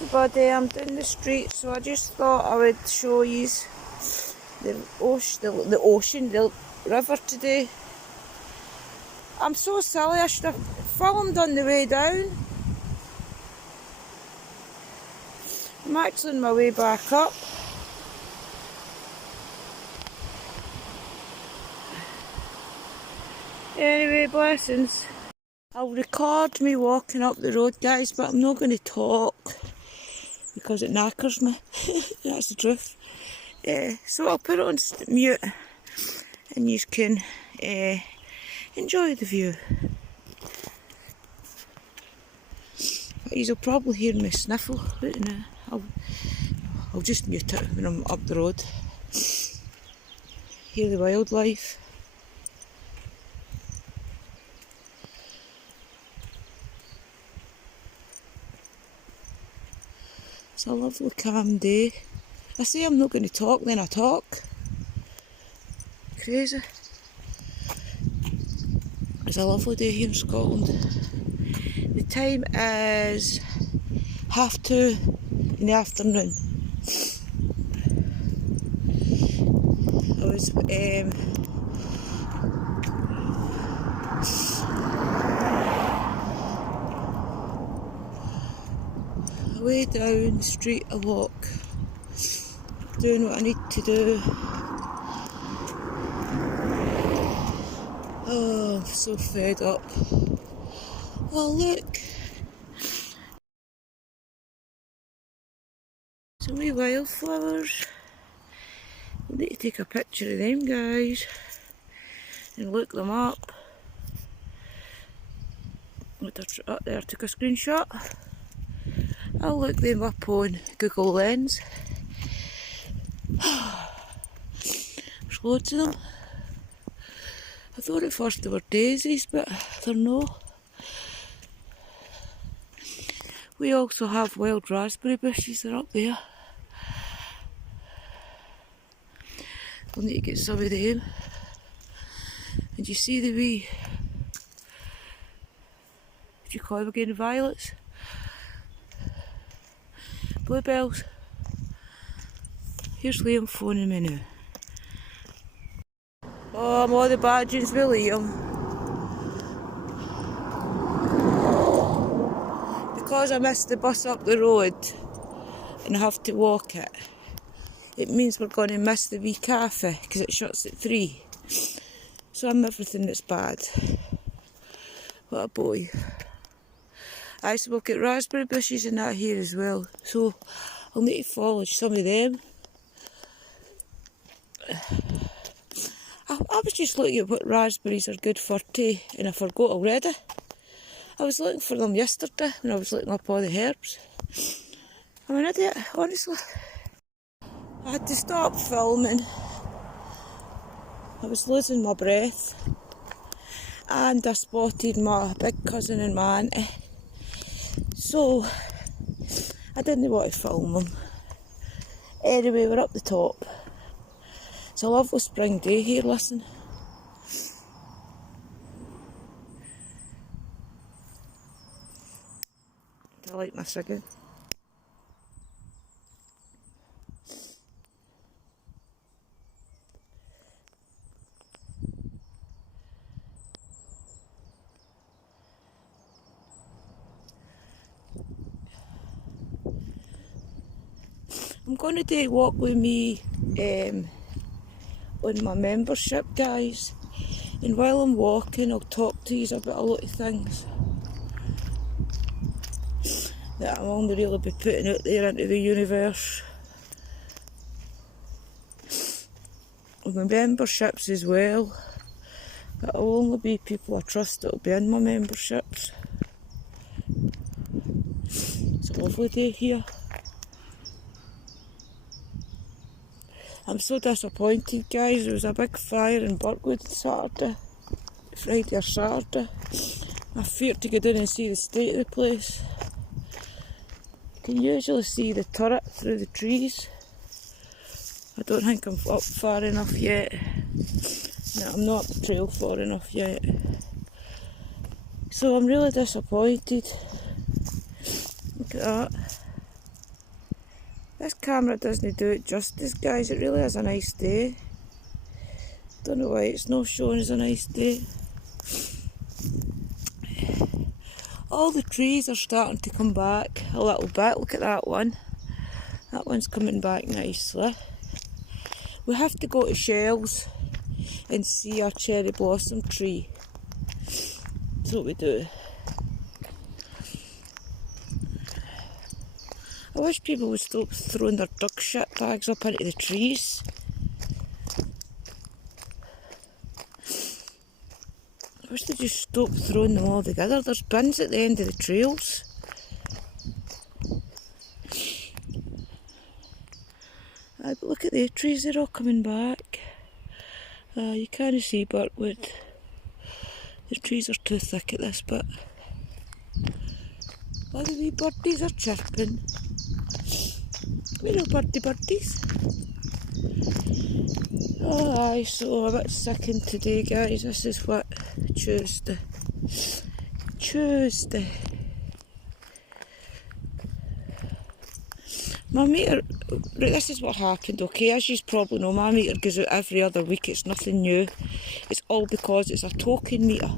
everybody, I'm down the street, so I just thought I would show you the ocean, the river today. I'm so silly, I should have filmed on the way down. I'm actually on my way back up. Anyway, blessings. I'll record me walking up the road, guys, but I'm not going to talk because it knackers me. That's the truth. So I'll put it on mute and you can enjoy the view. But you'll probably hear me sniffle, but I'll just mute it when I'm up the road. Hear the wildlife. It's a lovely calm day. I say I'm not going to talk, then I talk. Crazy. It's a lovely day here in Scotland. The time is 2:30 in the afternoon. I was way down the street a walk, doing what I need to do. Oh, I'm so fed up. Oh look, so many wildflowers. I need to take a picture of them, guys, and look them up. Up there, I took a screenshot. I'll look them up on Google Lens. There's loads of them. I thought at first they were daisies, but they're not. We also have wild raspberry bushes, they're up there. We'll need to get some of them. And you see the wee, what do you call them again, violets? Bluebells. Here's Liam phoning me now. Oh, I'm all the badgings with Liam. Because I missed the bus up the road and I have to walk it, it means we're going to miss the wee cafe because it shuts at 3. So I'm everything that's bad. What a boy. I used to look at raspberry bushes and that here as well, so I'll need to follow some of them. I was just looking at what raspberries are good for tea and I forgot already. I was looking for them yesterday when I was looking up all the herbs. I'm an idiot, honestly. I had to stop filming. I was losing my breath and I spotted my big cousin and my auntie. So, I didn't want to film them. Anyway, we're up the top. It's a lovely spring day here, listen. I like my singing. I'm going to do a walk with me on my membership, guys, and while I'm walking I'll talk to you about a lot of things that I'll only really be putting out there into the universe. With my memberships as well, but it'll only be people I trust that'll be in my memberships. It's a lovely day here. I'm so disappointed, guys. There was a big fire in Burkwood Saturday, Friday or Saturday. I feared to go down and see the state of the place. You can usually see the turret through the trees. I don't think I'm up far enough yet. No, I'm not up the trail far enough yet. So I'm really disappointed. Look at that. This camera doesn't do it justice, guys. It really is a nice day. Don't know why it's not showing as a nice day. All the trees are starting to come back a little bit. Look at that one. That one's coming back nicely. We have to go to Shells and see our cherry blossom tree. That's what we do. I wish people would stop throwing their dog shit bags up into the trees. I wish they'd just stop throwing them all together. There's bins at the end of the trails. But look at the trees, they're all coming back. You can't see Birkwood. The trees are too thick at this bit. All the wee birdies are chirping. We know birdies. Oh aye, so I'm a bit sickened today, guys. This is what? Tuesday. My meter, right, this is what happened, okay? As you probably know, my meter goes out every other week. It's nothing new. It's all because it's a token meter.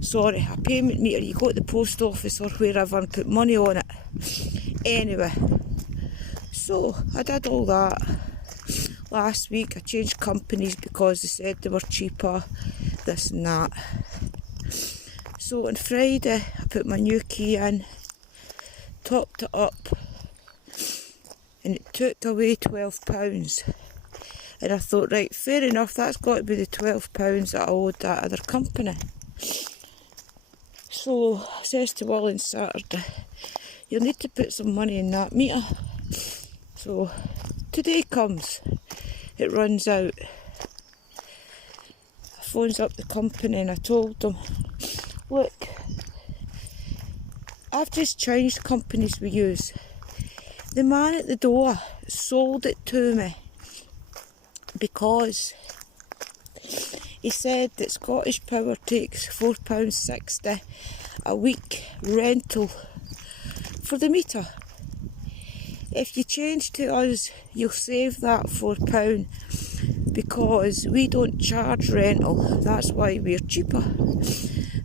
Sorry, a payment meter. You go to the post office or wherever and put money on it. Anyway, so I did all that. Last week I changed companies because they said they were cheaper, this and that. So on Friday I put my new key in, topped it up, and it took away £12. And I thought, right, fair enough, that's got to be the £12 that I owed that other company. So I says to Will on Saturday, you'll need to put some money in that meter. So today comes, it runs out. I phones up the company and I told them, look, I've just changed companies we use. The man at the door sold it to me because he said that Scottish Power takes £4.60 a week rental for the meter. If you change to us, you'll save that £4 because we don't charge rental. That's why we're cheaper.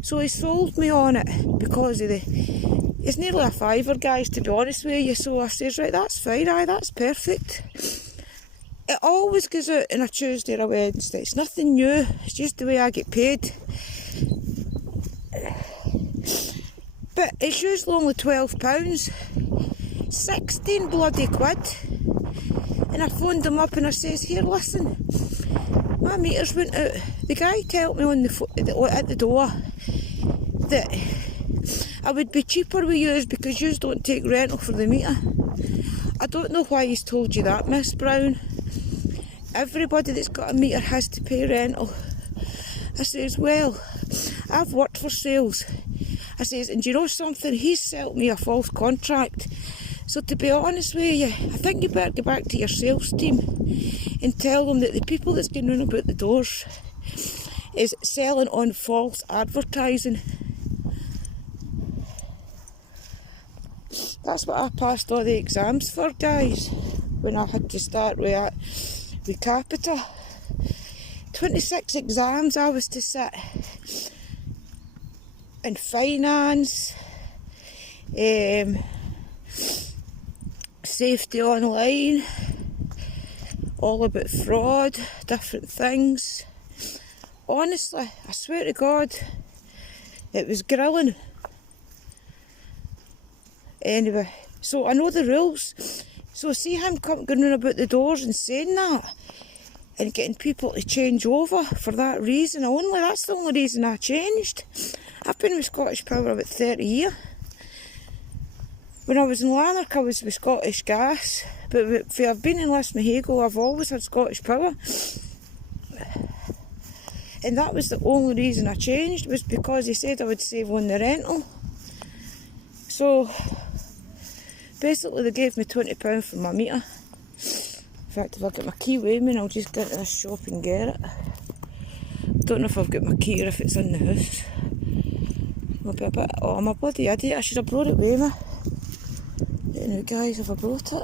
So he sold me on it because of it's nearly a fiver, guys, to be honest with you. So I says, right, that's fine, aye, that's perfect. It always goes out on a Tuesday or a Wednesday. It's nothing new, it's just the way I get paid. But it's usually only £12. 16 bloody quid. And I phoned them up and I says, here, listen, my meters went out. The guy told me at the door that I would be cheaper with yous because yous don't take rental for the meter. I don't know why he's told you that, Miss Brown. Everybody that's got a meter has to pay rental. I says, well, I've worked for sales. I says, and do you know something? He's sold me a false contract. So to be honest with you, I think you better go back to your sales team and tell them that the people that's going round about the doors is selling on false advertising. That's what I passed all the exams for, guys, when I had to start with Capita. 26 exams I was to sit. In finance, safety online, all about fraud, different things. Honestly, I swear to God, it was grilling. Anyway, so I know the rules. So see him going round about the doors and saying that and getting people to change over for that reason only. That's the only reason I changed. I've been with Scottish Power about 30 years. When I was in Lanark, I was with Scottish Gas. But if I've been in Lismahago, I've always had Scottish Power. And that was the only reason I changed, was because he said I would save on the rental. So basically they gave me £20 for my meter. In fact, if I get my key with me, I'll just get to this shop and get it. Don't know if I've got my key or if it's in the house. I'll be a bit, oh, I'm a bloody idiot, I should have brought it with me. Anyway guys, have I brought it?